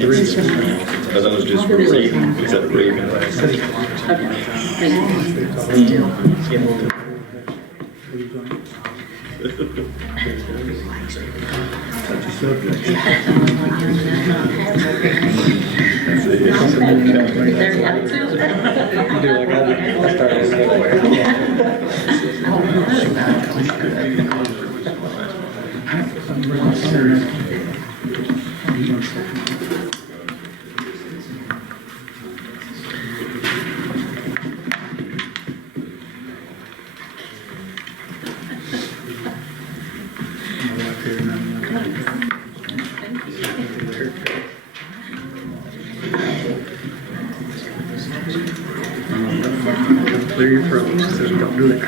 That was just for reading. Is that reading? Clear your throat. So don't do it.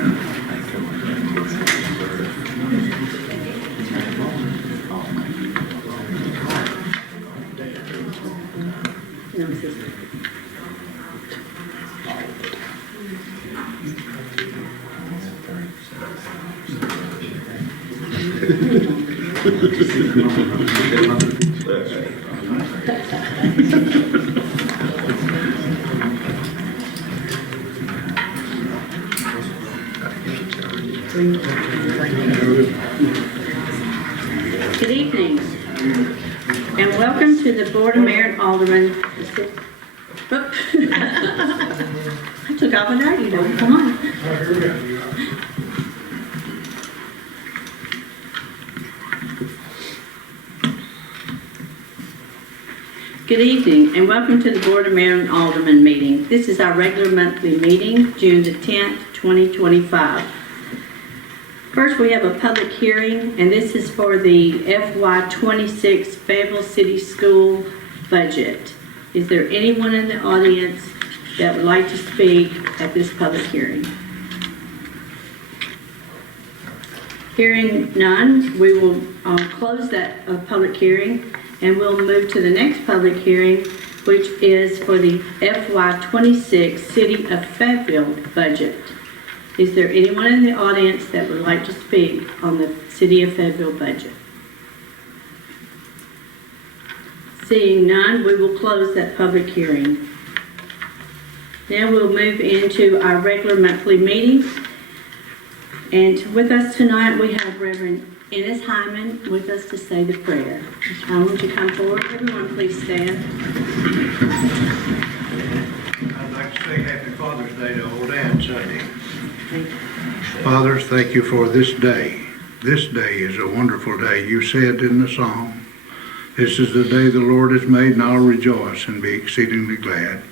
Good evening, and welcome to the Board of Mayor and Aldermen. I took off without you, though. Come on. Good evening, and welcome to the Board of Mayor and Aldermen meeting. This is our regular monthly meeting, June the 10th, 2025. First, we have a public hearing, and this is for the FY26 Fayetteville City School budget. Is there anyone in the audience that would like to speak at this public hearing? Hearing none, we will close that public hearing, and we'll move to the next public hearing, which is for the FY26 City of Fayetteville budget. Is there anyone in the audience that would like to speak on the City of Fayetteville budget? Seeing none, we will close that public hearing. Now we'll move into our regular monthly meeting. And with us tonight, we have Reverend Ennis Hyman with us to say the prayer. I want you to come forward. Everyone, please stand. I'd like to say Happy Father's Day to Old Ann Sunday. Father, thank you for this day. This day is a wonderful day. You said in the song, this is the day the Lord has made, and I'll rejoice and be exceedingly glad.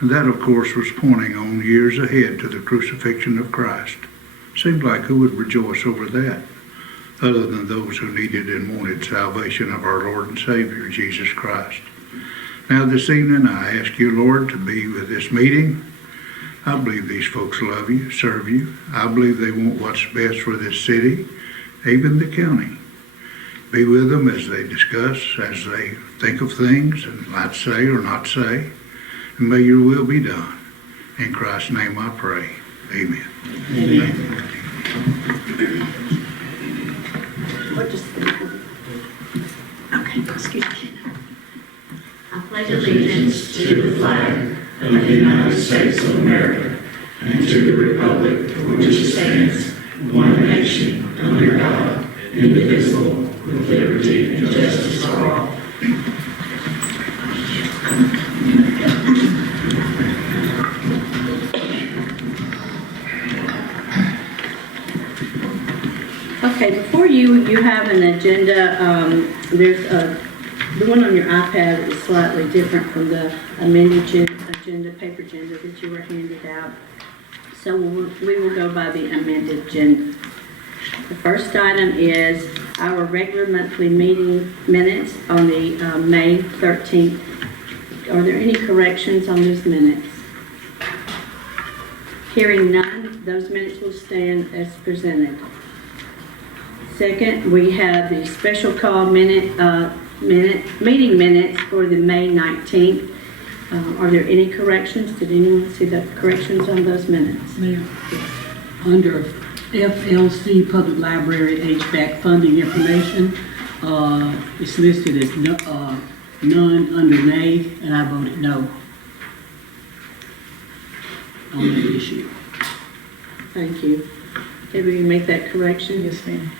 And that, of course, was pointing on years ahead to the crucifixion of Christ. Seemed like who would rejoice over that, other than those who needed and wanted salvation of our Lord and Savior, Jesus Christ. Now this evening, I ask you, Lord, to be with this meeting. I believe these folks love you, serve you. I believe they want what's best for this city, even the county. Be with them as they discuss, as they think of things and might say or not say. And may your will be done. In Christ's name I pray. Amen. Amen. Okay, excuse me. I pledge allegiance to the flag of the United States of America and to the republic for which it stands, one nation, under God, indivisible, with liberty and justice for all. Okay, before you have an agenda. There's the one on your iPad is slightly different from the amended paper agenda that you were handed out. So we will go by the amended agenda. The first item is our regular monthly meeting minutes on the May 13th. Are there any corrections on these minutes? Hearing none, those minutes will stand as presented. Second, we have the special call meeting minutes for the May 19th. Are there any corrections? Did anyone see the corrections on those minutes? Mayor, under FLC Public Library HVAC funding information, it's listed as none under nay, and I voted no on the issue. Thank you. Okay, we can make that correction? Yes, ma'am.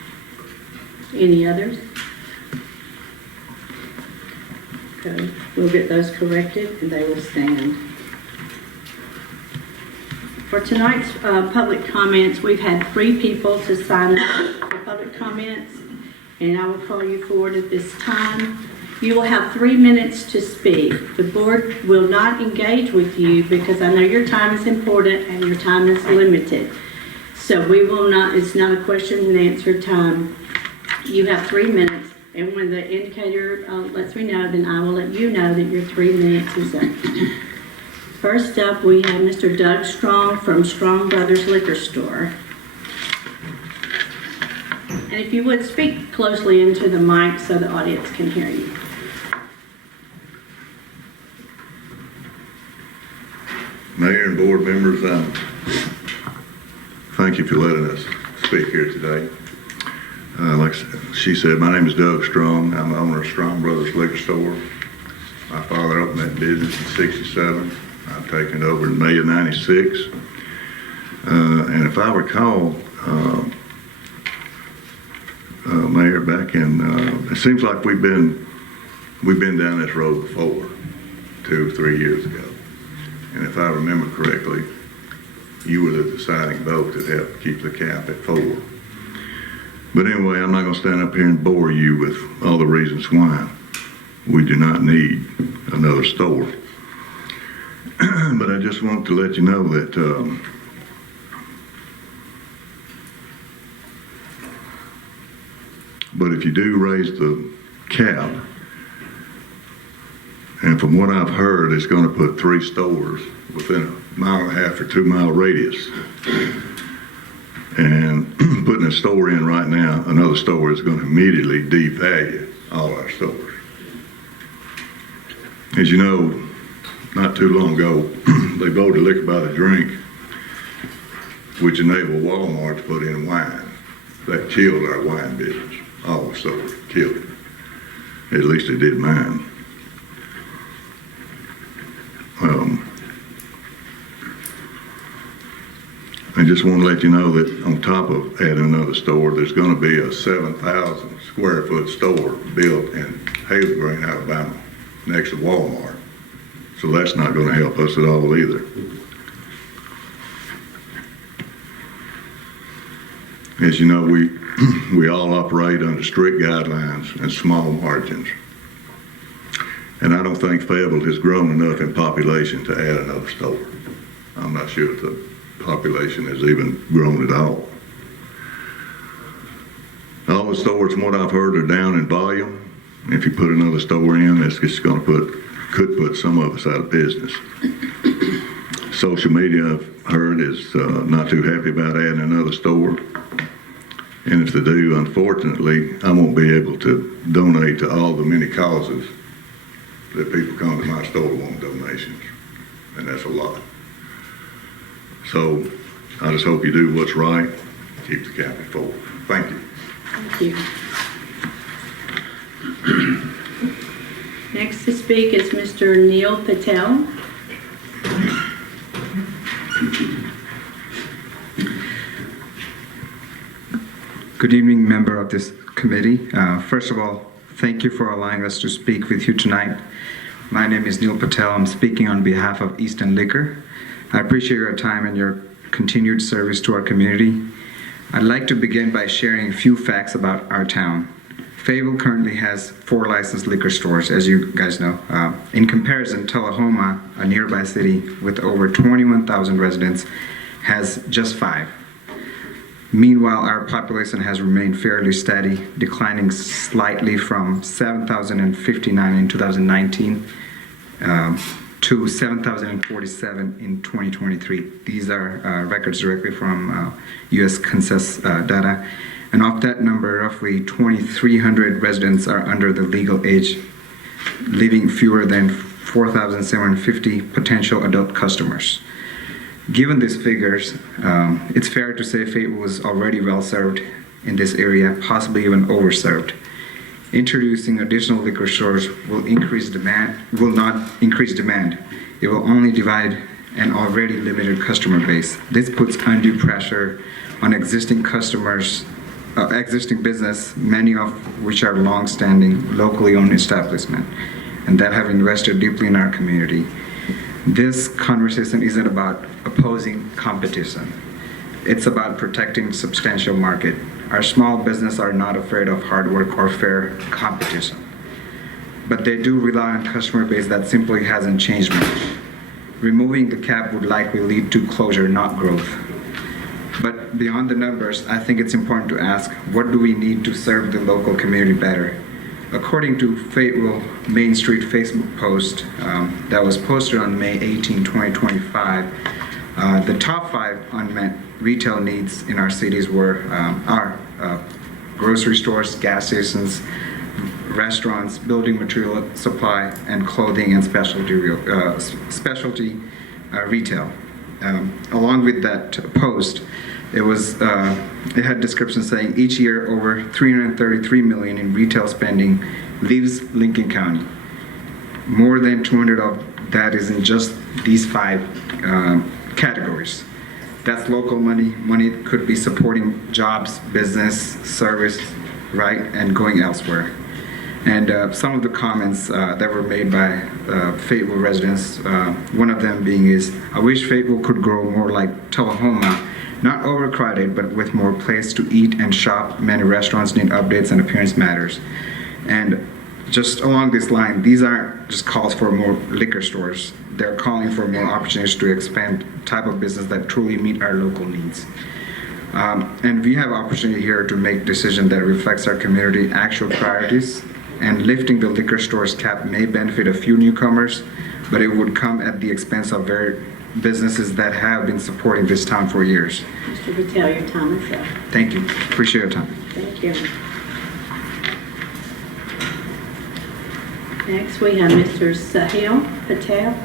Any others? Okay, we'll get those corrected and they will stand. For tonight's public comments, we've had 3 people to sign up for public comments, and I will call you forward at this time. You will have 3 minutes to speak. The board will not engage with you because I know your time is important and your time is limited. So we will not, it's not a question and answer time. You have 3 minutes, and when the indicator lets me know, then I will let you know that your 3 minutes is up. First up, we have Mr. Doug Strong from Strong Brothers Liquor Store. And if you would, speak closely into the mic so the audience can hear you. Mayor and board members, thank you for letting us speak here today. Like she said, my name is Doug Strong. I'm the owner of Strong Brothers Liquor Store. My father opened that business in '67. I've taken it over in May of '96. And if I recall, Mayor, back in, it seems like we've been down this road before, 2 or 3 years ago. And if I remember correctly, you were the deciding vote that helped keep the cap at 4. But anyway, I'm not going to stand up here and bore you with all the reasons why we do not need another store. But I just want to let you know that but if you do raise the cap, and from what I've heard, it's going to put 3 stores within a 1.5 or 2 mile radius. And putting a store in right now, another store is going to immediately devalue all our stores. As you know, not too long ago, they voted liquor by the drink, which enabled Walmart to put in wine. That killed our wine business. All the stores killed it. At least it did mine. I just want to let you know that on top of adding another store, there's going to be a 7,000 square foot store built in Hazel Green, Alabama, next to Walmart. So that's not going to help us at all either. As you know, we all operate under strict guidelines and small margins. And I don't think Fayetteville has grown enough in population to add another store. I'm not sure if the population has even grown at all. All the stores, from what I've heard, are down in volume. If you put another store in, it's just going to could put some of us out of business. Social media, I've heard, is not too happy about adding another store. And if they do, unfortunately, I won't be able to donate to all the many causes that people come to my store want donations. And that's a lot. So I just hope you do what's right, keep the cap at 4. Thank you. Thank you. Next to speak is Mr. Neil Patel. Good evening, member of this committee. First of all, thank you for allowing us to speak with you tonight. My name is Neil Patel. I'm speaking on behalf of Easton Liquor. I appreciate your time and your continued service to our community. I'd like to begin by sharing a few facts about our town. Fayetteville currently has 4 licensed liquor stores, as you guys know. In comparison, Tullahoma, a nearby city with over 21,000 residents, has just 5. Meanwhile, our population has remained fairly steady, declining slightly from 7,059 in 2019 to 7,047 in 2023. These are records directly from U.S. Census data. And of that number, roughly 2,300 residents are under the legal age, leaving fewer than 4,750 potential adult customers. Given these figures, it's fair to say Fayetteville was already well served in this area, possibly even overserved. Introducing additional liquor stores will not increase demand. It will only divide an already limited customer base. This puts undue pressure on existing customers, existing business, many of which are long-standing, locally owned establishments, and that have invested deeply in our community. This conversation isn't about opposing competition. It's about protecting substantial market. Our small business are not afraid of hard work or fair competition, but they do rely on customer base that simply hasn't changed much. Removing the cap would likely lead to closure, not growth. But beyond the numbers, I think it's important to ask, what do we need to serve the local community better? According to Fayetteville Main Street Facebook post that was posted on May 18, 2025, the top 5 unmet retail needs in our cities are grocery stores, gas stations, restaurants, building material supply, and clothing and specialty retail. Along with that post, it had descriptions saying each year over $333 million in retail spending leaves Lincoln County. More than 200 of that is in just these 5 categories. That's local money. Money could be supporting jobs, business, service, right, and going elsewhere. And some of the comments that were made by Fayetteville residents, one of them being is, I wish Fayetteville could grow more like Tullahoma, not overcrowded, but with more place to eat and shop. Many restaurants need updates and appearance matters. And just along this line, these aren't just calls for more liquor stores. They're calling for more opportunities to expand type of business that truly meet our local needs. And we have opportunity here to make decision that reflects our community actual priorities. And lifting the liquor stores cap may benefit a few newcomers, but it would come at the expense of very businesses that have been supporting this town for years. Mr. Patel, your time is up. Thank you. Appreciate your time. Thank you. Next, we have Mr. Sahil Patel.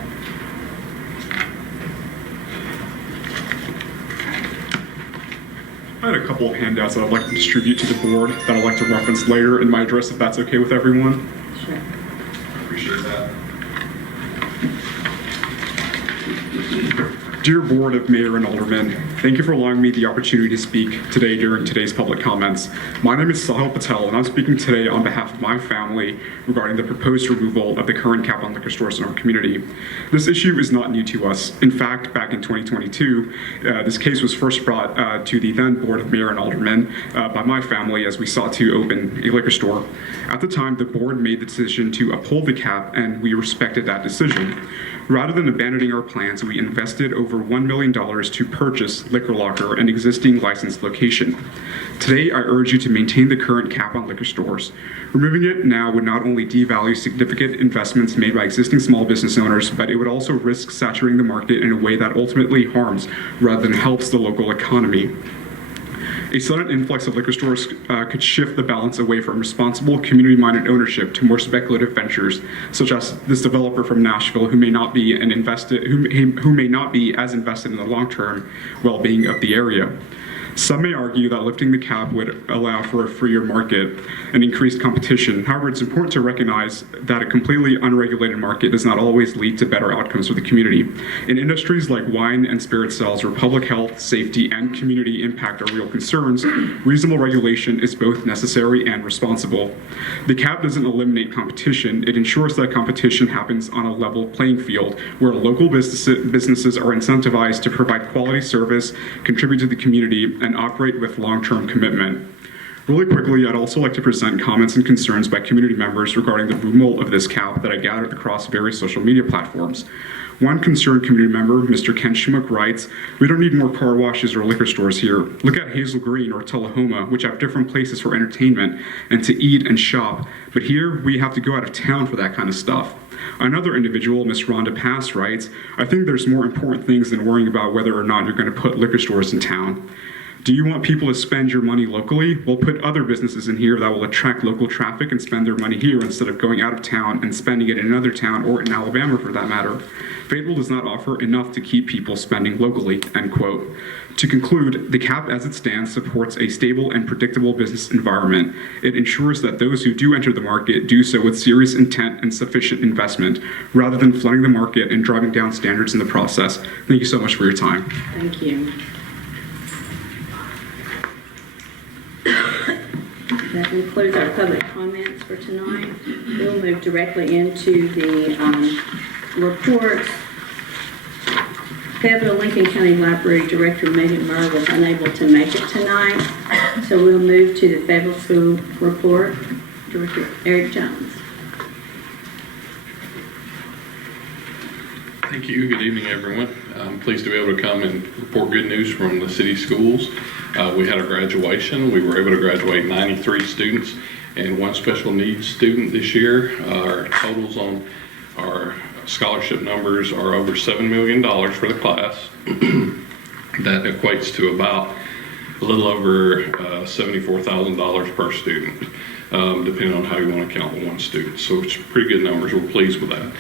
I had a couple of handouts that I'd like to distribute to the board that I'd like to reference later in my address, if that's okay with everyone. Sure. I appreciate that. Dear Board of Mayor and Aldermen, thank you for allowing me the opportunity to speak today during today's public comments. My name is Sahil Patel, and I'm speaking today on behalf of my family regarding the proposed removal of the current cap on liquor stores in our community. This issue is not new to us. In fact, back in 2022, this case was first brought to the then Board of Mayor and Aldermen by my family as we sought to open a liquor store. At the time, the board made the decision to uphold the cap, and we respected that decision. Rather than abandoning our plans, we invested over $1 million to purchase Liquor Locker, an existing licensed location. Today, I urge you to maintain the current cap on liquor stores. Removing it now would not only devalue significant investments made by existing small business owners, but it would also risk saturating the market in a way that ultimately harms rather than helps the local economy. A sudden influx of liquor stores could shift the balance away from responsible, community-minded ownership to more speculative ventures, such as this developer from Nashville who may not be who may not be as invested in the long-term well-being of the area. Some may argue that lifting the cap would allow for a freer market and increased competition. However, it's important to recognize that a completely unregulated market does not always lead to better outcomes for the community. In industries like wine and spirit sales, where public health, safety, and community impact are real concerns, reasonable regulation is both necessary and responsible. The cap doesn't eliminate competition. It ensures that competition happens on a level playing field, where local businesses are incentivized to provide quality service, contribute to the community, and operate with long-term commitment. Really quickly, I'd also like to present comments and concerns by community members regarding the removal of this cap that I gathered across various social media platforms. One concerned community member, Mr. Ken Schmuck, writes, "We don't need more car washes or liquor stores here. Look at Hazel Green or Tullahoma, which have different places for entertainment and to eat and shop. But here, we have to go out of town for that kind of stuff." Another individual, Ms. Rhonda Pass, writes, "I think there's more important things than worrying about whether or not you're going to put liquor stores in town. Do you want people to spend your money locally? Well, put other businesses in here that will attract local traffic and spend their money here instead of going out of town and spending it in another town or in Alabama for that matter. Fayetteville does not offer enough to keep people spending locally, end quote. To conclude, the cap as it stands supports a stable and predictable business environment. It ensures that those who do enter the market do so with serious intent and sufficient investment, rather than flooding the market and driving down standards in the process. Thank you so much for your time. Thank you. That concludes our public comments for tonight. We'll move directly into the reports. Fayetteville Lincoln County Library Director Megan Murr was unable to make it tonight, so we'll move to the Fayetteville School report. Director Eric Jones. Thank you. Good evening, everyone. I'm pleased to be able to come and report good news from the city schools. We had a graduation. We were able to graduate 93 students and 1 special needs student this year. Our totals on our scholarship numbers are over $7 million for the class. That equates to about a little over $74,000 per student, depending on how you want to count the 1 student. So it's pretty good numbers. We're pleased with that.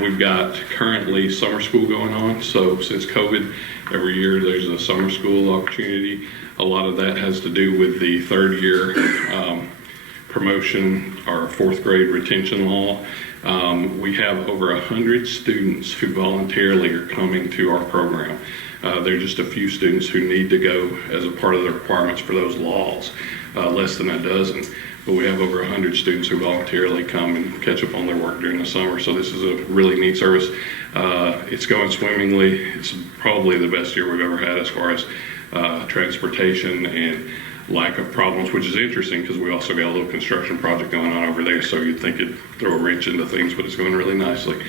We've got currently summer school going on. So since COVID, every year there's a summer school opportunity. A lot of that has to do with the 3rd year promotion, our 4th grade retention law. We have over 100 students who voluntarily are coming to our program. There are just a few students who need to go as a part of the requirements for those laws, less than a dozen. But we have over 100 students who voluntarily come and catch up on their work during the summer. So this is a really neat service. It's going swimmingly. It's probably the best year we've ever had as far as transportation and lack of problems, which is interesting because we also got a little construction project going on over there, so you'd think it'd throw a wrench into things, but it's going really nicely.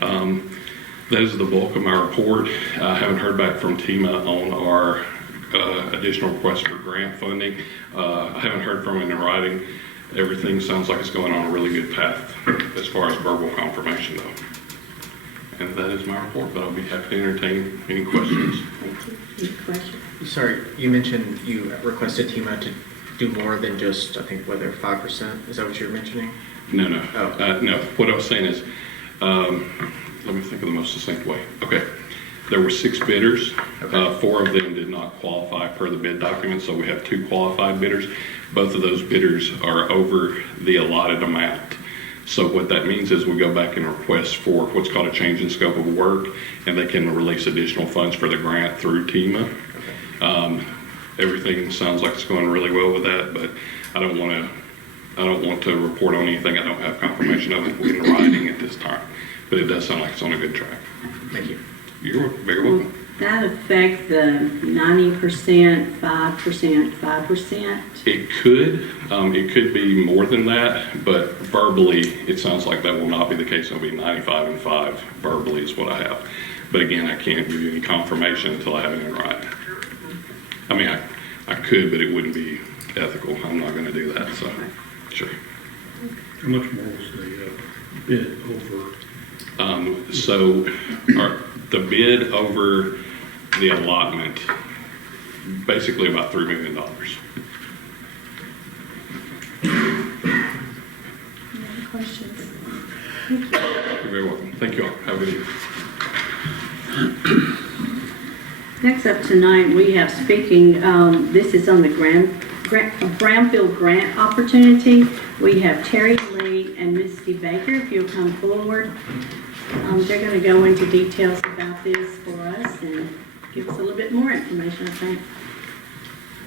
That is the bulk of my report. I haven't heard back from TEMA on our additional request for grant funding. I haven't heard from them in writing. Everything sounds like it's going on a really good path as far as verbal confirmation, though. And that is my report, but I'll be happy to entertain any questions. Thank you. Any questions? Sorry, you mentioned you requested TEMA to do more than just, I think, whether 5%? Is that what you were mentioning? No, no. Oh. No, what I was saying is, let me think of the most succinct way. Okay, there were 6 bidders. Okay. 4 of them did not qualify per the bid document, so we have 2 qualified bidders. Both of those bidders are over the allotted amount. So what that means is we go back and request for what's called a change in scope of work, and they can release additional funds for the grant through TEMA. Okay. Everything sounds like it's going really well with that, but I don't want to report on anything I don't have confirmation of in writing at this time. But it does sound like it's on a good track. Thank you. You're very welcome. That affect the 90%, 5%, 5%? It could be more than that, but verbally, it sounds like that will not be the case. It'll be 95 and 5 verbally is what I have. But again, I can't give you any confirmation until I have it in writing. I mean, I could, but it wouldn't be ethical. I'm not going to do that, so, sure. How much more was the bid over? So the bid over the allotment, basically about $3 million. Any other questions? You're very welcome. Thank you all. Have a good evening. Next up tonight, we have speaking, this is on the Brownfield grant opportunity. We have Terry Lee and Misty Baker, if you'll come forward. They're going to go into details about this for us and give us a little bit more information, I think.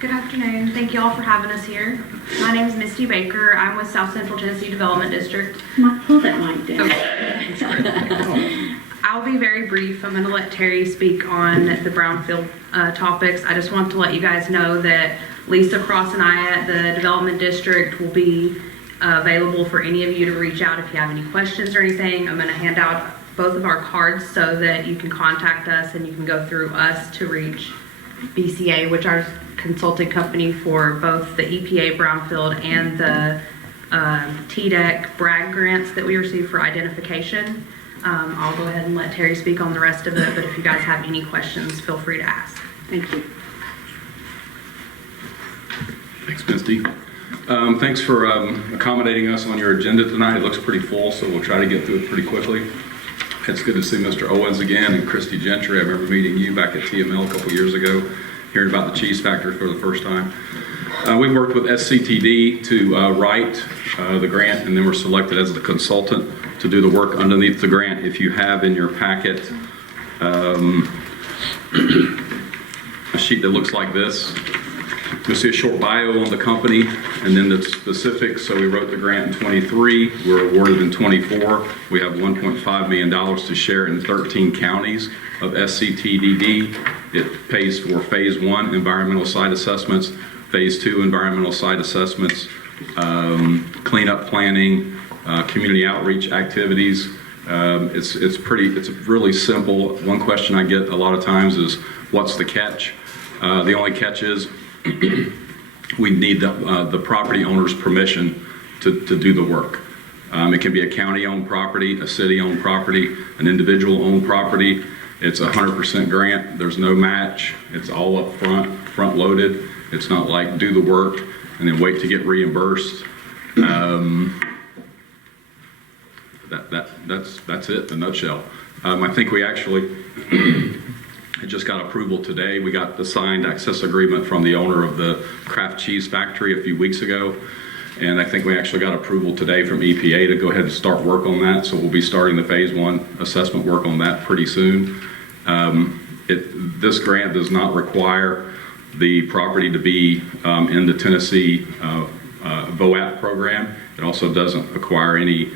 Good afternoon. Thank you all for having us here. My name is Misty Baker. I'm with South Central Tennessee Development District. Pull that mic down. Okay. I'll be very brief. I'm going to let Terry speak on the brownfield topics. I just want to let you guys know that Lisa Cross and I at the Development District will be available for any of you to reach out if you have any questions or anything. I'm going to hand out both of our cards so that you can contact us and you can go through us to reach BCA, which are consulting company for both the EPA brownfield and the TDEC BRAG grants that we receive for identification. I'll go ahead and let Terry speak on the rest of it, but if you guys have any questions, feel free to ask. Thank you. Thanks, Misty. Thanks for accommodating us on your agenda tonight. It looks pretty full, so we'll try to get through it pretty quickly. It's good to see Mr. Owens again and Christy Gentry. I remember meeting you back at TML a couple years ago, hearing about the cheese factory for the first time. We worked with SCTD to write the grant, and then we're selected as the consultant to do the work underneath the grant. If you have in your packet a sheet that looks like this, you'll see a short bio on the company and then the specifics. So we wrote the grant in 23, we're awarded in 24. We have $1.5 million to share in 13 counties of SCTDD. It pays for phase 1 environmental site assessments, phase 2 environmental site assessments, cleanup planning, community outreach activities. It's really simple. One question I get a lot of times is, what's the catch? The only catch is we need the property owner's permission to do the work. It can be a county-owned property, a city-owned property, an individual-owned property. It's a 100% grant. There's no match. It's all up front-loaded. It's not like do the work and then wait to get reimbursed. That's it in a nutshell. I think we actually just got approval today. We got the signed access agreement from the owner of the Kraft Cheese Factory a few weeks ago. And I think we actually got approval today from EPA to go ahead and start work on that. So we'll be starting the phase 1 assessment work on that pretty soon. This grant does not require the property to be in the Tennessee VOAP program. It also doesn't require any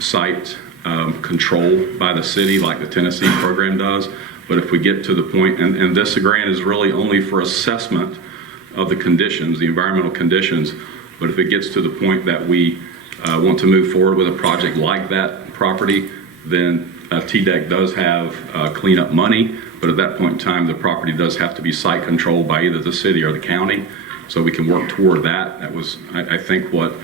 site control by the city like the Tennessee program does. But if we get to the point, and this grant is really only for assessment of the conditions, the environmental conditions, but if it gets to the point that we want to move forward with a project like that property, then TDEC does have cleanup money, but at that point in time, the property does have to be site controlled by either the city or the county, so we can work toward that. That was, I think, what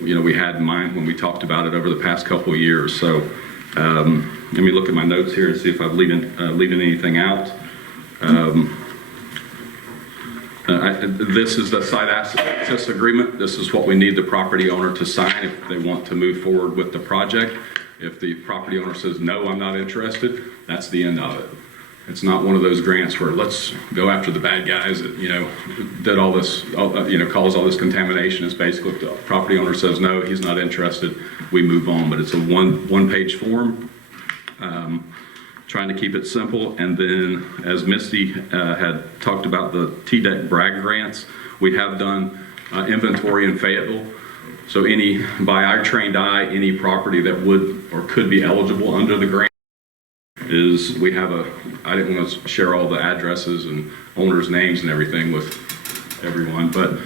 we had in mind when we talked about it over the past couple of years. So let me look at my notes here and see if I'm leaving anything out. This is the site access agreement. This is what we need the property owner to sign if they want to move forward with the project. If the property owner says, no, I'm not interested, that's the end of it. It's not one of those grants where let's go after the bad guys that, did all this, caused all this contamination. It's basically if the property owner says, no, he's not interested, we move on. But it's a one-page form, trying to keep it simple. And then as Misty had talked about the TDEC brag grants, we have done inventory in Fayetteville. So by our trained eye, any property that would or could be eligible under the grant is, I didn't want to share all the addresses and owners' names and everything with everyone, but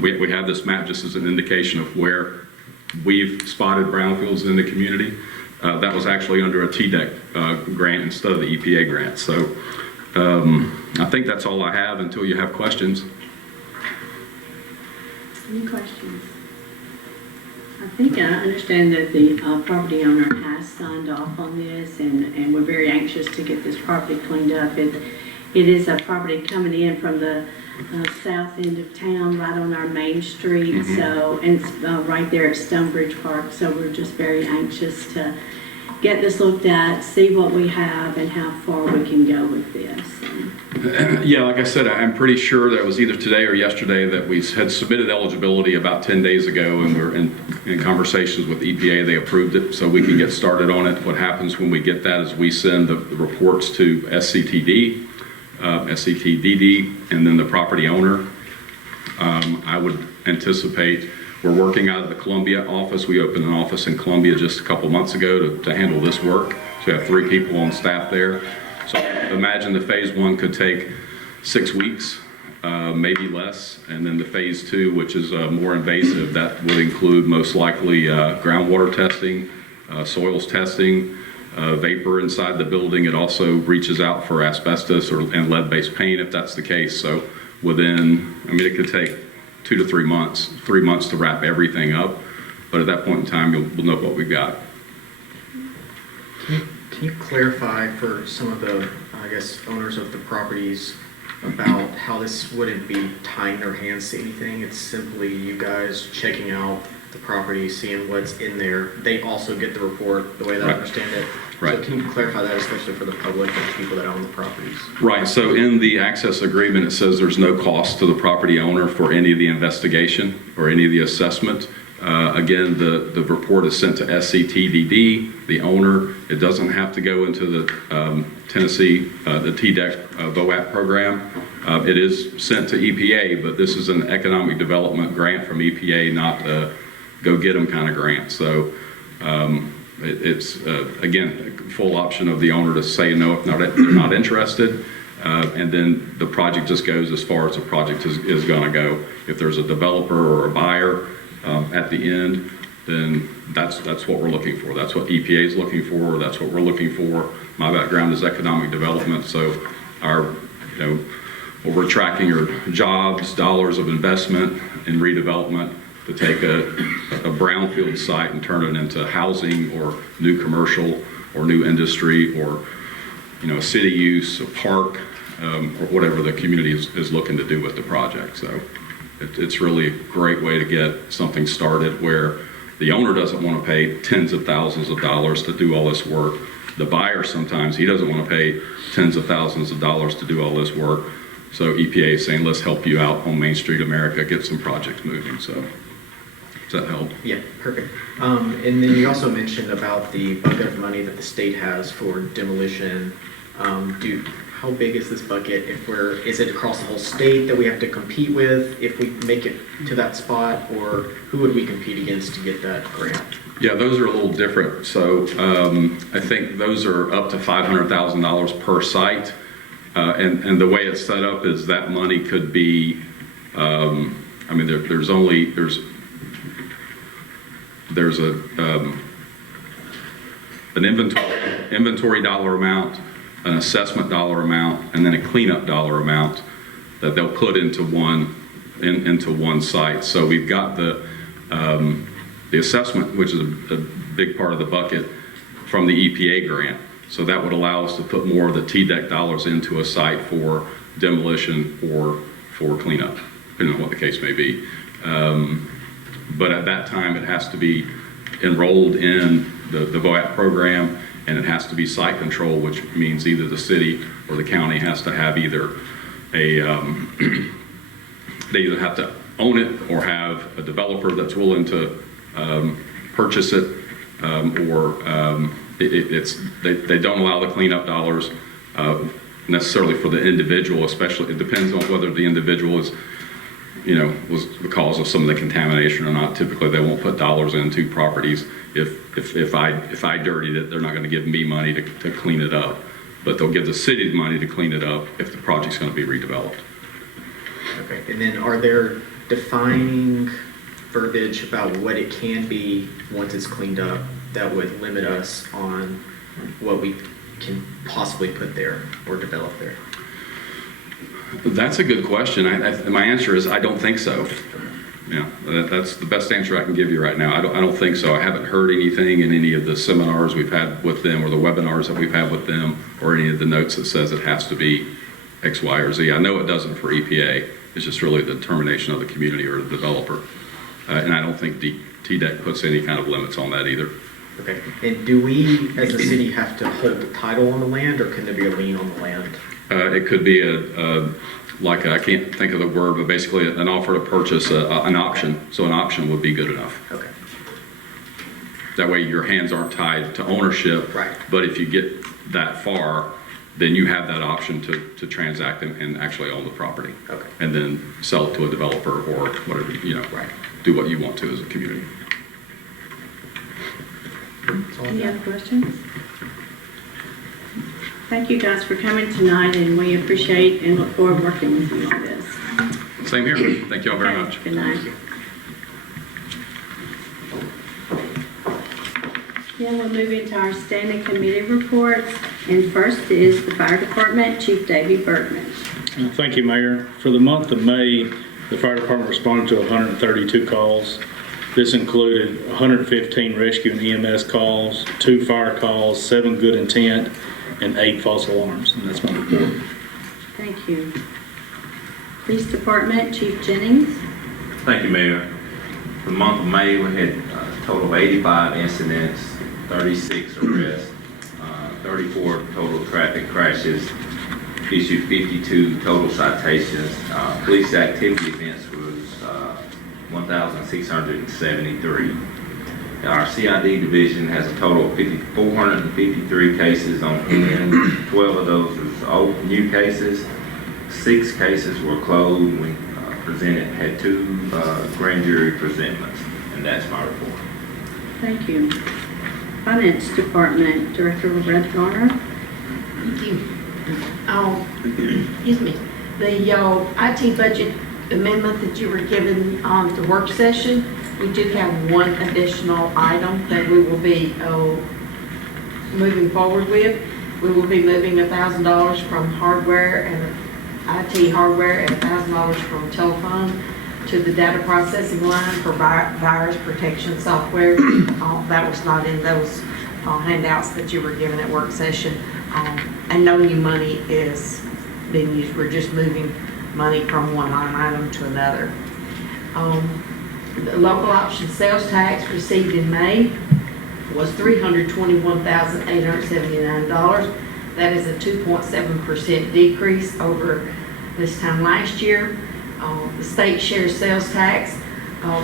we have this map just as an indication of where we've spotted brownfields in the community. That was actually under a TDEC grant instead of the EPA grant. So I think that's all I have until you have questions. Any questions? I think I understand that the property owner has signed off on this, and we're very anxious to get this property cleaned up. It is a property coming in from the south end of town, right on our main street. Mm-hmm. So, and it's right there at Stonebridge Park. So we're just very anxious to get this looked at, see what we have, and how far we can go with this. Yeah, like I said, I'm pretty sure that it was either today or yesterday that we had submitted eligibility about 10 days ago, and we're in conversations with EPA. They approved it, so we can get started on it. What happens when we get that is we send the reports to SCTD, SCTDD, and then the property owner. I would anticipate we're working out of the Columbia office. We opened an office in Columbia just a couple months ago to handle this work. So we have 3 people on staff there. So imagine the phase 1 could take 6 weeks, maybe less. And then the phase 2, which is more invasive, that would include most likely groundwater testing, soils testing, vapor inside the building. It also reaches out for asbestos and lead-based paint if that's the case. So it could take 2 to 3 months, 3 months to wrap everything up. But at that point in time, we'll know what we've got. Can you clarify for some of the, owners of the properties about how this wouldn't be tying their hands to anything? It's simply you guys checking out the property, seeing what's in there, they also get the report, the way that I Right. understand it. Right. So can you clarify that, especially for the public and people that own the properties? Right, so in the access agreement, it says there's no cost to the property owner for any of the investigation or any of the assessment. Again, the report is sent to SCTDD, the owner. It doesn't have to go into the Tennessee, the TDEC VOAP program. It is sent to EPA, but this is an economic development grant from EPA, not a go get 'em kind of grant. So it's, again, a full option of the owner to say no if they're not interested. And then the project just goes as far as the project is going to go. If there's a developer or a buyer at the end, then that's what we're looking for. That's what EPA is looking for. That's what we're looking for. My background is economic development, so what we're tracking are jobs, dollars of investment in redevelopment to take a brownfield site and turn it into housing or new commercial or new industry or a city use, a park, or whatever the community is looking to do with the project. So it's really a great way to get something started where the owner doesn't want to pay tens of thousands of dollars to do all this work. The buyer, sometimes he doesn't want to pay tens of thousands of dollars to do all this work. So EPA is saying, let's help you out on Main Street America, get some projects moving. So does that help? Yeah, perfect. And then you also mentioned about the bucket of money that the state has for demolition. How big is this bucket? Is it across the whole state that we have to compete with if we make it to that spot, or who would we compete against to get that grant? Yeah, those are a little different. So I think those are up to $500,000 per site. And the way it's set up is that money could be, there's an inventory dollar amount, an assessment dollar amount, and then a cleanup dollar amount that they'll put into one site. So we've got the assessment, which is a big part of the bucket from the EPA grant. So that would allow us to put more of the TDEC dollars into a site for demolition or for cleanup, depending on what the case may be. But at that time, it has to be enrolled in the VOAP program, and it has to be site control, which means either the city or the county has to have either they either have to own it or have a developer that's willing to purchase it, or they don't allow the cleanup dollars necessarily for the individual, especially. It depends on whether the individual is, was the cause of some of the contamination or not. Typically, they won't put dollars into properties. If I dirtied it, they're not going to give me money to clean it up, but they'll give the city the money to clean it up if the project's going to be redeveloped. Okay, and then are there defining verbiage about what it can be once it's cleaned up that would limit us on what we can possibly put there or develop there? That's a good question. My answer is I don't think so. Yeah, that's the best answer I can give you right now. I don't think so. I haven't heard anything in any of the seminars we've had with them or the webinars that we've had with them or any of the notes that says it has to be X, Y, or Z. I know it doesn't for EPA. It's just really the determination of the community or the developer. And I don't think TDEC puts any kind of limits on that either. Okay, and do we as a city have to hold the title on the land, or can there be a lien on the land? It could be I can't think of the word, but basically an offer to purchase, an option. So an option would be good enough. Okay. That way your hands aren't tied to ownership. Right. But if you get that far, then you have that option to transact and actually own the property. Okay. And then sell it to a developer or whatever, Right. do what you want to as a community. Any other questions? Thank you guys for coming tonight, and we appreciate and look forward to working with you on this. Same here. Thank you all very much. Good night. Then we'll move into our standing committee reports, and first is the Fire Department, Chief Davey Bergman. Thank you, Mayor. For the month of May, the fire department responded to 132 calls. This included 115 rescue and EMS calls, 2 fire calls, 7 good intent, and 8 false alarms. And that's my report. Thank you. Police Department, Chief Jennings. Thank you, Mayor. For the month of May, we had a total of 85 incidents, 36 arrests, 34 total traffic crashes, issued 52 total citations. Police activity events was 1,673. Our CID division has a total of 453 cases on hand. 12 of those was new cases. 6 cases were closed. We had 2 grand jury presentments, and that's my report. Thank you. Finance Department Director Loretta Garner. Thank you. Excuse me. The IT budget amendment that you were given on the work session, we do have one additional item that we will be moving forward with. We will be moving $1,000 from hardware and IT hardware and $1,000 from telephone to the data processing line for virus protection software. That was not in those handouts that you were given at work session. And no new money is being used. We're just moving money from one line item to another. The local option sales tax received in May was $321,879. That is a 2.7% decrease over this time last year. The state share sales tax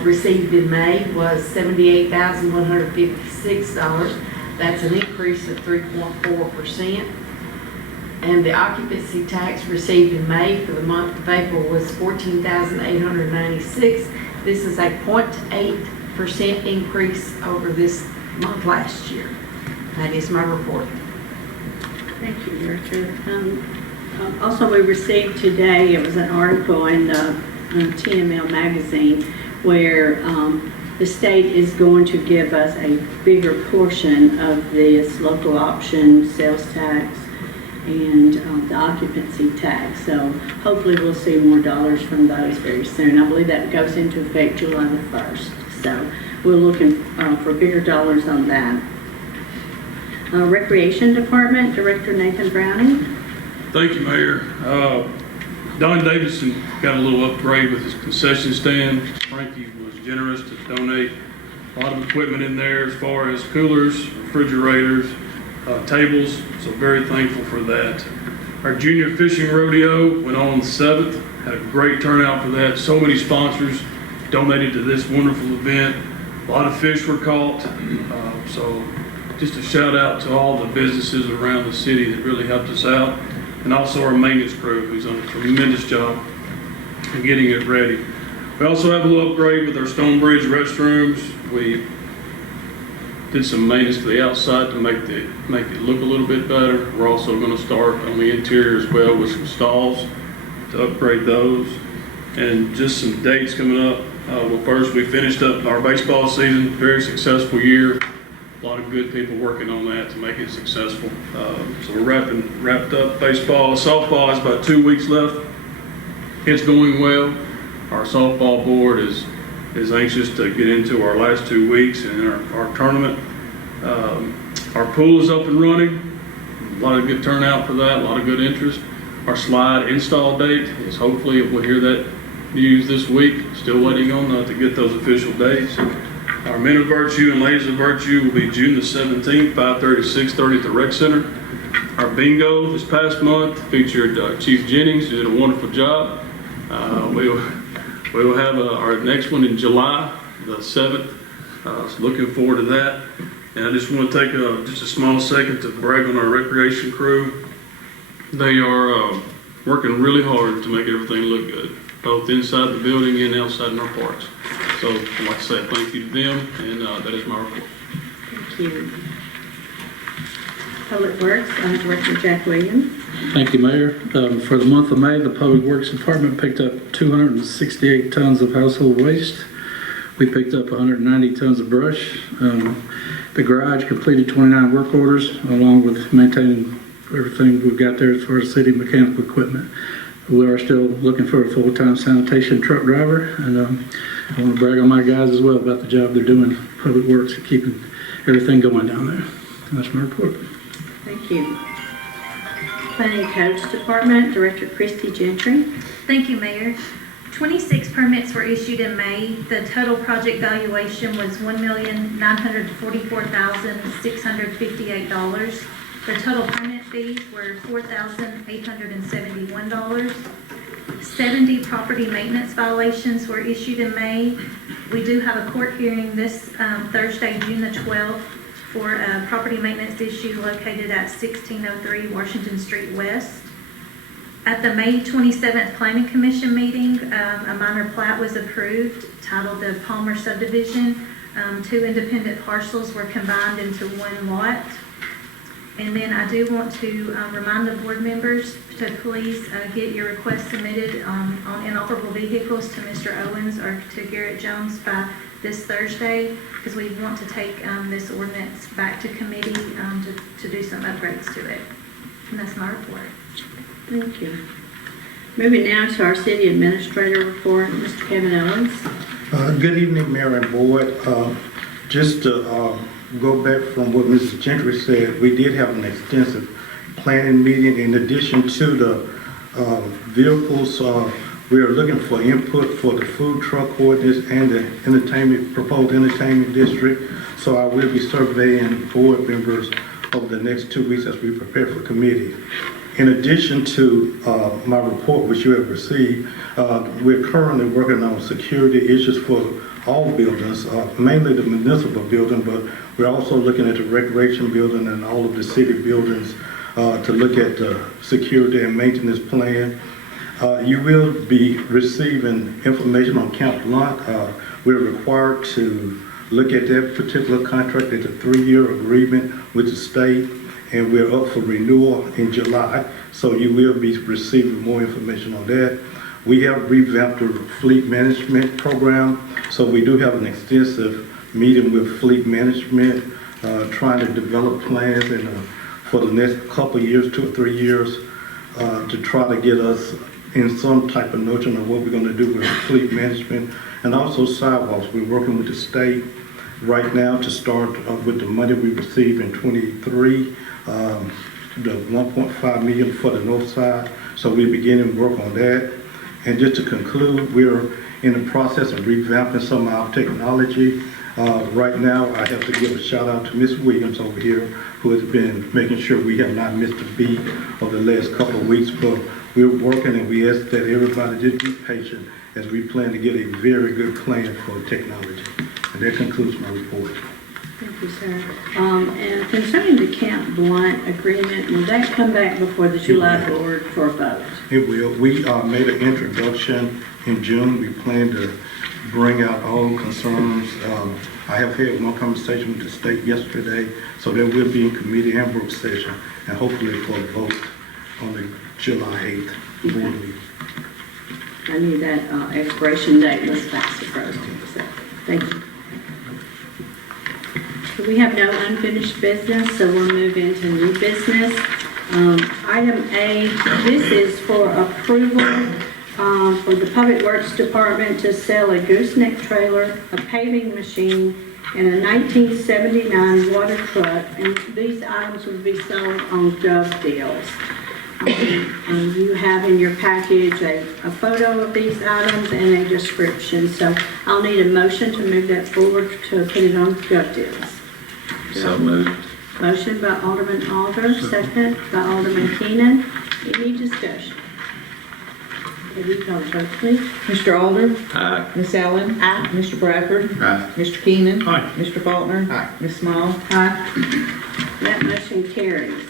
received in May was $78,156. That's an increase of 3.4%. And the occupancy tax received in May for the month of April was $14,896. This is a 0.8% increase over this month last year. That is my report. Thank you, Director. Also, we received today, it was an article in the TML magazine where the state is going to give us a bigger portion of this local option sales tax and the occupancy tax. So hopefully we'll see more dollars from those very soon. I believe that goes into effect July the 1st. So we're looking for bigger dollars on that. Recreation Department Director Nathan Browning. Thank you, Mayor. Don Davidson got a little upgrade with his concession stand. Frankie was generous to donate a lot of equipment in there as far as coolers, refrigerators, tables, so very thankful for that. Our junior fishing rodeo went on the 7th, had a great turnout for that. So many sponsors donated to this wonderful event. A lot of fish were caught, so just a shout out to all the businesses around the city that really helped us out, and also our maintenance crew who's done a tremendous job in getting it ready. We also have a little upgrade with our Stonebridge restrooms. We did some maintenance to the outside to make it look a little bit better. We're also going to start on the interior as well with some stalls to upgrade those. And just some dates coming up. Well, first we finished up our baseball season, very successful year. A lot of good people working on that to make it successful. So we're wrapped up baseball. Softball has about 2 weeks left. It's going well. Our softball board is anxious to get into our last 2 weeks in our tournament. Our pool is up and running. A lot of good turnout for that, a lot of good interest. Our slide install date is hopefully we'll hear that news this week. Still waiting on to get those official dates. Our Men of Virtue and Ladies of Virtue will be June the 17th, 5:30 to 6:30 at the Rec Center. Our bingo this past month featured Chief Jennings, who did a wonderful job. We will have our next one in July, the 7th. So looking forward to that. And I just want to take just a small second to brag on our recreation crew. They are working really hard to make everything look good, both inside the building and outside in our parks. So I'd like to say thank you to them, and that is my report. Thank you. Public Works, Director Jack Williams. Thank you, Mayor. For the month of May, the Public Works Department picked up 268 tons of household waste. We picked up 190 tons of brush. The garage completed 29 work orders, along with maintaining everything we've got there as far as city mechanical equipment. We are still looking for a full-time sanitation truck driver, and I want to brag on my guys as well about the job they're doing, Public Works, and keeping everything going down there. That's my report. Thank you. Planning Codes Department Director Christy Gentry. Thank you, Mayor. 26 permits were issued in May. The total project valuation was $1,944,658. The total permit fees were $4,871. 70 property maintenance violations were issued in May. We do have a court hearing this Thursday, June the 12th, for a property maintenance issue located at 1603 Washington Street West. At the May 27th Planning Commission meeting, a minor plat was approved titled the Palmer subdivision. 2 independent parcels were combined into one lot. And then I do want to remind the board members to please get your request submitted on inoperable vehicles to Mr. Owens or to Garrett Jones by this Thursday, because we want to take this ordinance back to committee to do some upgrades to it. And that's my report. Thank you. Moving now to our city administrator report, Mr. Kevin Owens. Good evening, Mayor and Board. Just to go back from what Mrs. Gentry said, we did have an extensive planning meeting. In addition to the vehicles, we are looking for input for the food truck ordinance and the proposed entertainment district. So I will be surveying board members over the next 2 weeks as we prepare for committee. In addition to my report, which you have received, we're currently working on security issues for all buildings, mainly the municipal building, but we're also looking at the recreation building and all of the city buildings to look at the security and maintenance plan. You will be receiving information on Camp Blunt. We're required to look at that particular contract. It's a 3-year agreement with the state, and we're up for renewal in July, so you will be receiving more information on that. We have revamped the fleet management program, so we do have an extensive meeting with fleet management, trying to develop plans for the next couple of years, 2 or 3 years, to try to get us in some type of notion of what we're going to do with fleet management, and also sidewalks. We're working with the state right now to start with the money we received in 23, the 1.5 million for the north side. So we're beginning work on that. And just to conclude, we're in the process of revamping some of our technology. Right now, I have to give a shout out to Ms. Williams over here, who has been making sure we have not missed a beat over the last couple of weeks. But we're working, and we ask that everybody just be patient as we plan to get a very good plan for technology. And that concludes my report. Thank you, sir. And concerning the Camp Blunt agreement, will that come back before the July board for a vote? It will. We made an introduction in June. We plan to bring out all concerns. I have had one conversation with the state yesterday, so that will be in committee and work session, and hopefully for a vote on the July 8th board meeting. I knew that expiration date was fast approaching, so thank you. We have no unfinished business, so we'll move into new business. Item A, this is for approval for the Public Works Department to sell a gooseneck trailer, a paving machine, and a 1979 water truck, and these items will be sold on Gov Deals. You have in your package a photo of these items and a description, so I'll need a motion to move that forward to put it on Gov Deals. So moved. Motion by Alderman Alder, second by Alderman Keenan. Any discussion? Will you call the vote, please? Mr. Alder? Aye. Miss Allen? Aye. Mr. Bradford? Aye. Mr. Keenan? Aye. Mr. Faulkner? Aye. Ms. Small? Aye. That motion carries.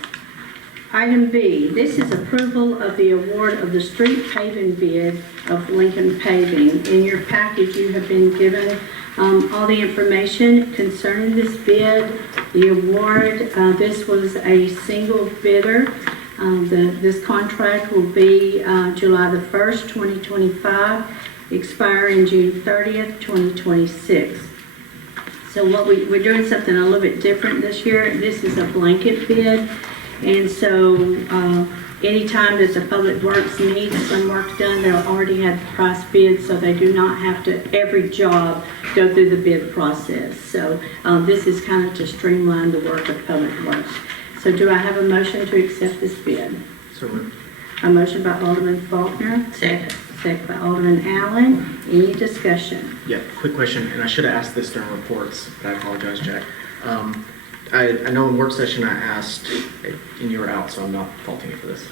Item B, this is approval of the award of the street paving bid of Lincoln Paving. In your package, you have been given all the information concerning this bid, the award. This was a single bidder. This contract will be July the 1st, 2025, expiring June 30th, 2026. So we're doing something a little bit different this year. This is a blanket bid. And so anytime that the Public Works needs some work done, they'll already have the price bid, so they do not have to, every job, go through the bid process. So this is kind of to streamline the work of Public Works. So do I have a motion to accept this bid? So moved. A motion by Alderman Faulkner. Second. second by Alderman Allen. Any discussion? Yeah, quick question, and I should have asked this during reports, but I apologize, Jack. I know in work session I asked, and you were out, so I'm not faulting you for this,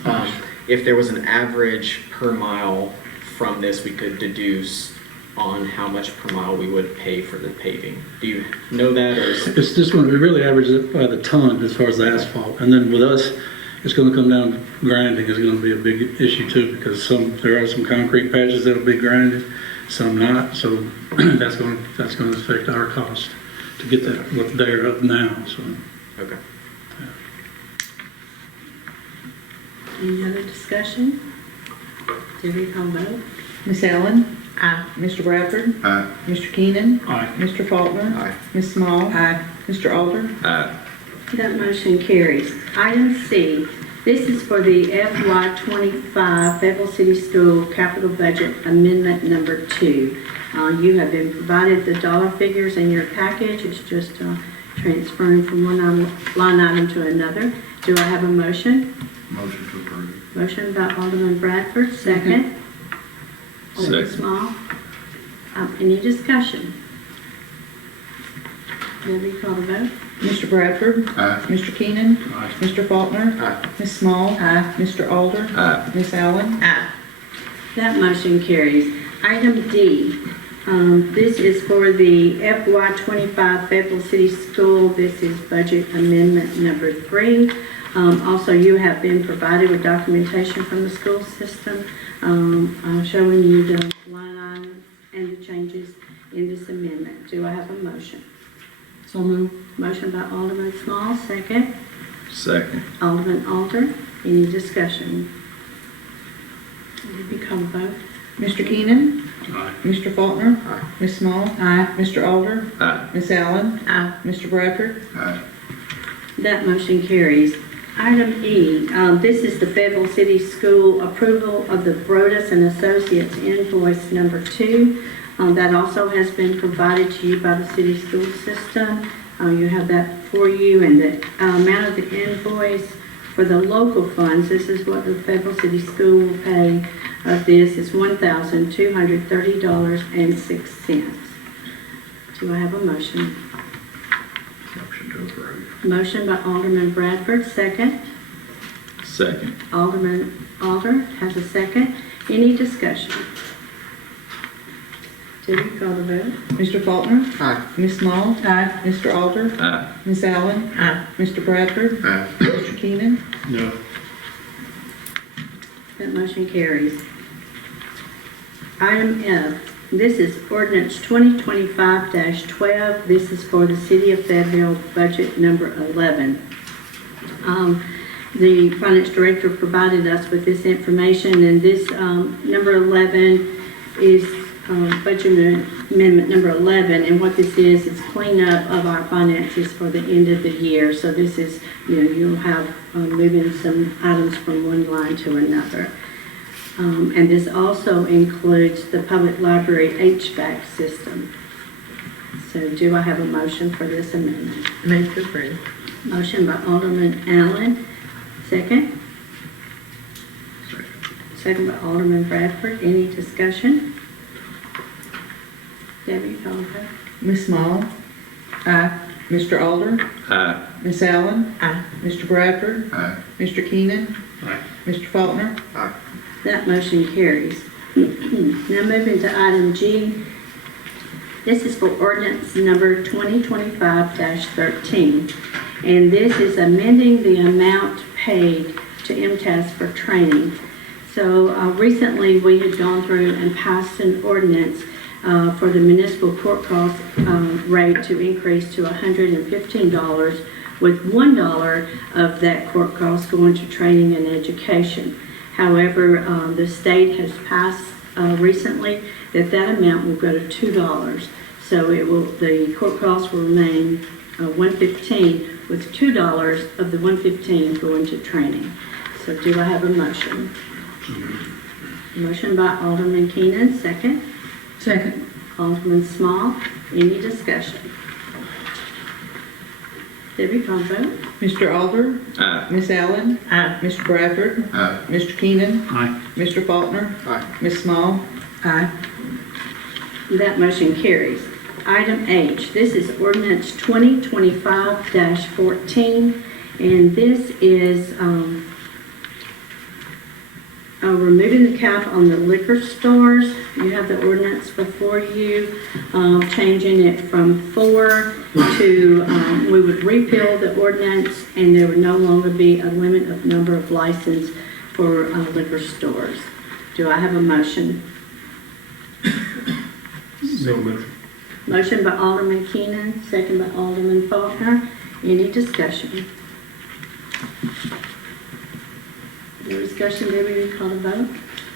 if there was an average per mile from this we could deduce on how much per mile we would pay for the paving. Do you know that, or is It's just going to be really averaged it by the ton as far as the asphalt. And then with us, it's going to come down to grinding is going to be a big issue too, because there are some concrete patches that'll be grinded, some not. So that's going to affect our cost to get that what they're up now. So. Okay. Any other discussion? Did we call vote? Miss Allen? Aye. Mr. Bradford? Aye. Mr. Keenan? Aye. Mr. Faulkner? Aye. Ms. Small? Aye. Mr. Alder? Aye. That motion carries. Item C, this is for the FY25 Fayetteville City School Capital Budget Amendment Number 2. You have been provided the dollar figures in your package. It's just transferring from one line item to another. Do I have a motion? Motion to approve. Motion by Alderman Bradford, second. Alderman Second. Small. Any discussion? Debbie, call the vote. Mr. Bradford? Aye. Mr. Keenan? Aye. Mr. Faulkner? Aye. Ms. Small? Aye. Mr. Alder? Aye. Miss Allen? Aye. That motion carries. Item D, this is for the FY25 Fayetteville City School. This is budget amendment number 3. Also, you have been provided with documentation from the school system showing you the line items and the changes in this amendment. Do I have a motion? So moved. Motion by Alderman Small, second. Second. Alderman Alder. Any discussion? Will you call the vote? Mr. Keenan? Aye. Mr. Faulkner? Aye. Ms. Small? Aye. Mr. Alder? Aye. Miss Allen? Aye. Mr. Bradford? Aye. That motion carries. Item E, this is the Fayetteville City School approval of the Brodus and Associates invoice number 2. That also has been provided to you by the city school system. You have that for you, and the amount of the invoice for the local funds, this is what the Fayetteville City School will pay of this, is $1,230.06. Do I have a motion? Motion to approve. Motion by Alderman Bradford, second. Second. Alderman Alder has a second. Any discussion? Did we call the vote? Mr. Faulkner? Aye. Ms. Small? Aye. Mr. Alder? Aye. Miss Allen? Aye. Mr. Bradford? Aye. Mr. Keenan? No. That motion carries. Item F, this is ordinance 2025-12. This is for the City of Fayetteville budget number 11. The finance director provided us with this information, and this number 11 is budget amendment number 11, and what this is cleanup of our finances for the end of the year. So this is, you'll have moving some items from one line to another. And this also includes the public library HVAC system. So do I have a motion for this amendment? Move to approve. Motion by Alderman Allen, second. Second by Alderman Bradford. Any discussion? Debbie, call the vote. Ms. Small? Aye. Mr. Alder? Aye. Miss Allen? Aye. Mr. Bradford? Aye. Mr. Keenan? Aye. Mr. Faulkner? Aye. That motion carries. Now moving to item G. This is for ordinance number 2025-13. And this is amending the amount paid to MTS for training. So recently we had gone through and passed an ordinance for the municipal court cost rate to increase to $115, with $1 of that court cost going to training and education. However, the state has passed recently that amount will go to $2. So the court costs will remain $115, with $2 of the $115 going to training. So do I have a motion? Motion by Alderman Keenan, second. Second. Alderman Small. Any discussion? Debbie, call vote. Mr. Alder? Aye. Miss Allen? Aye. Mr. Bradford? Aye. Mr. Keenan? Aye. Mr. Faulkner? Aye. Miss Small? Aye. That motion carries. Item H, this is ordinance 2025-14, and this is removing the cap on the liquor stores. You have the ordinance before you, changing it from 4 to, we would repeal the ordinance, and there would no longer be a limit of number of license for liquor stores. Do I have a motion? So moved. Motion by Alderman Keenan, second by Alderman Faulkner. Any discussion? No discussion, Debbie, will you call the vote?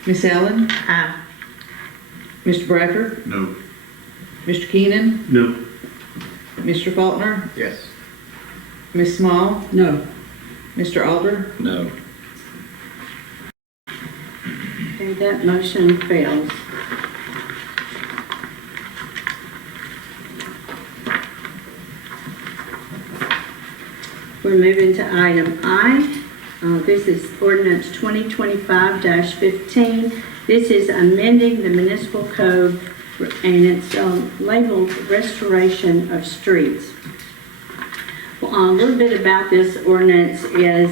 Miss Allen? Aye. Mr. Bradford? No. Mr. Keenan? No. Mr. Faulkner? Yes. Miss Small? No. Mr. Alder? No. Okay, that motion fails. We're moving to item I. This is ordinance 2025-15. This is amending the municipal code, and it's labeled restoration of streets. Well, a little bit about this ordinance is,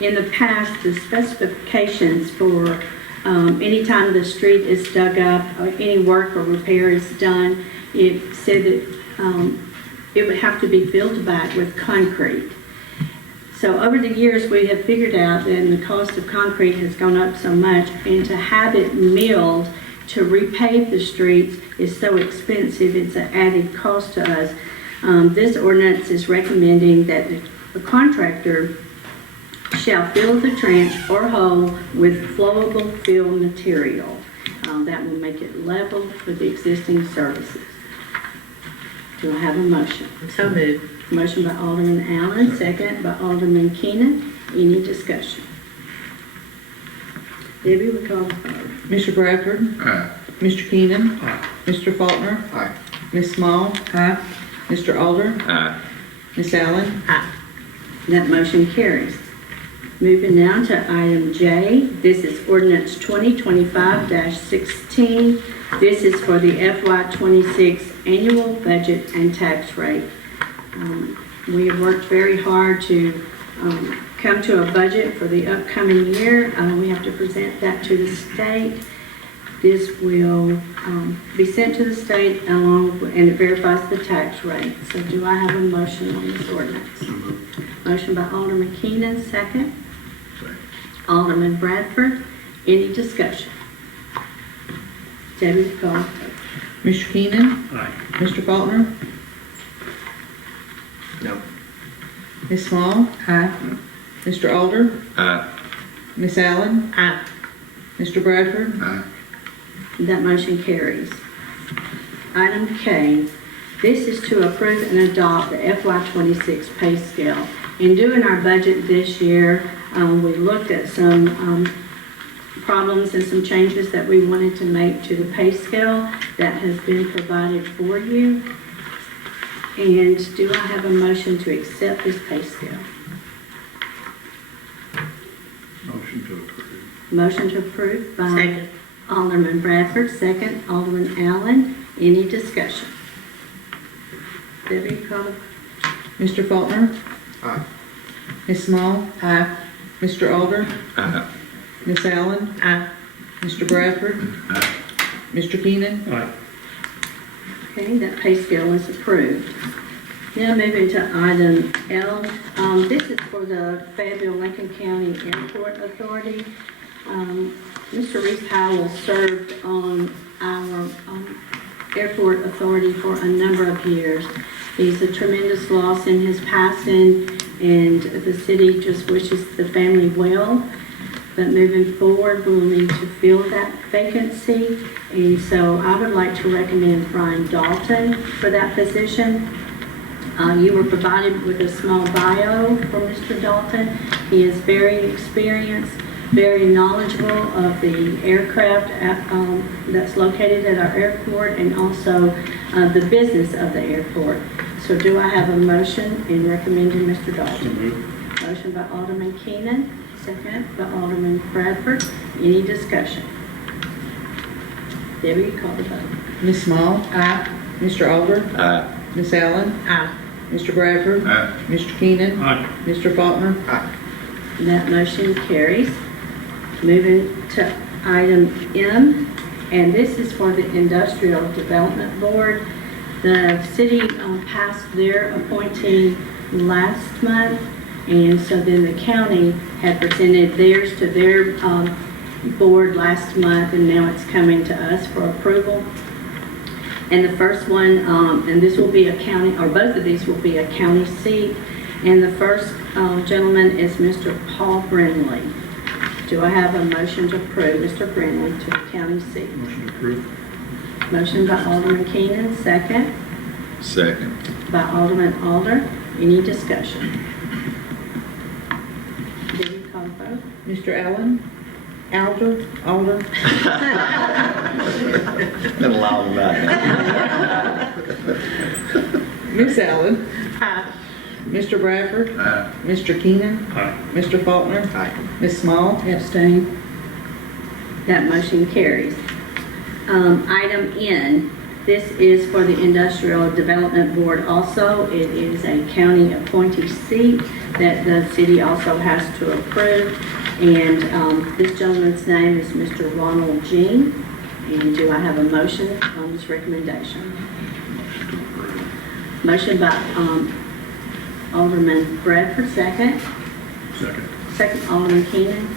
in the past, the specifications for anytime the street is dug up, or any work or repair is done, it said that it would have to be filled back with concrete. So over the years, we have figured out that the cost of concrete has gone up so much, and to have it milled to repave the streets is so expensive, it's an added cost to us. This ordinance is recommending that the contractor shall fill the trench or hole with flowable fill material. That will make it level for the existing services. Do I have a motion? So moved. Motion by Alderman Allen, second by Alderman Keenan. Any discussion? Debbie, we call the vote. Mr. Bradford? Aye. Mr. Keenan? Aye. Mr. Faulkner? Aye. Miss Small? Aye. Mr. Alder? Aye. Miss Allen? Aye. That motion carries. Moving now to item J. This is ordinance 2025-16. This is for the FY26 annual budget and tax rate. We have worked very hard to come to a budget for the upcoming year. We have to present that to the state. This will be sent to the state and it verifies the tax rate. So do I have a motion on this ordinance? Motion by Alderman Keenan, second. Alderman Bradford. Any discussion? Debbie, call. Mr. Keenan? Aye. Mr. Faulkner? No. Miss Small? Aye. Mr. Alder? Aye. Miss Allen? Aye. Mr. Bradford? Aye. That motion carries. Item K, this is to approve and adopt the FY26 pay scale. In doing our budget this year, we looked at some problems and some changes that we wanted to make to the pay scale that has been provided for you. And do I have a motion to accept this pay scale? Motion to approve. Motion to approve by Second. Alderman Bradford, second Alderman Allen. Any discussion? Debbie, call the Mr. Faulkner? Aye. Miss Small? Aye. Mr. Alder? Aye. Miss Allen? Aye. Mr. Bradford? Aye. Mr. Keenan? Aye. Okay, that pay scale is approved. Now moving to item L. This is for the Fayetteville Lincoln County Airport Authority. Mr. Reese Howell served on our airport authority for a number of years. He's a tremendous loss in his passing, and the city just wishes the family well. But moving forward, we'll need to fill that vacancy. And so I would like to recommend Brian Dalton for that position. You were provided with a small bio for Mr. Dalton. He is very experienced, very knowledgeable of the aircraft that's located at our airport, and also the business of the airport. So do I have a motion in recommending Mr. Dalton? Motion by Alderman Keenan, second by Alderman Bradford. Any discussion? Debbie, you call the vote. Ms. Small? Aye. Mr. Alder? Aye. Ms. Allen? Aye. Mr. Bradford? Aye. Mr. Keenan? Aye. Mr. Faulkner? That motion carries. Moving to item M, and this is for the Industrial Development Board. The city passed their appointee last month, and so then the county had presented theirs to their board last month, and now it's coming to us for approval. And the first one, and this will be a county, or both of these will be a county seat. And the first gentleman is Mr. Paul Brindley. Do I have a motion to approve Mr. Brindley to the county seat? Motion approved. Motion by Alderman Keenan, second Second. by Alderman Alder. Any discussion? Debbie, call the vote. Mr. Allen? Alder? Been a long night. Miss Allen? Aye. Mr. Bradford? Aye. Mr. Keenan? Aye. Mr. Faulkner? Aye. Ms. Small? Abstain. That motion carries. Item N, this is for the Industrial Development Board also. It is a county appointee seat that the city also has to approve. And this gentleman's name is Mr. Ronald Jean. And do I have a motion on this recommendation? Motion by Alderman Bradford, second. Second. Second, Alderman Keenan.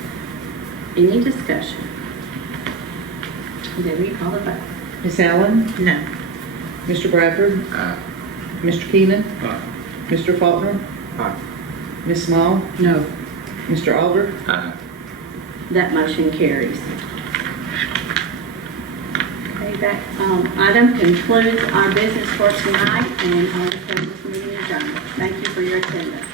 Any discussion? Debbie, you call the vote. Miss Allen? No. Mr. Bradford? Aye. Mr. Keenan? Aye. Mr. Faulkner? Aye. Ms. Small? No. Mr. Alder? Aye. That motion carries. Okay, that item concludes our business for tonight, and I'll declare this meeting adjourned. Thank you for your attendance.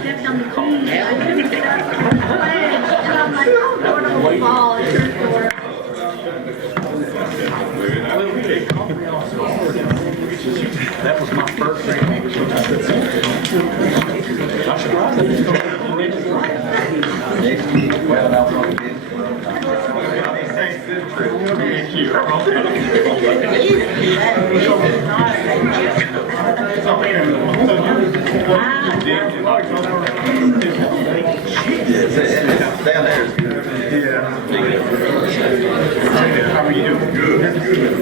Stepped on the keys. And I'm like, oh, Lord, I'm gonna fall. It's your door. That was my first Down there is good. Yeah. How are you doing? Good.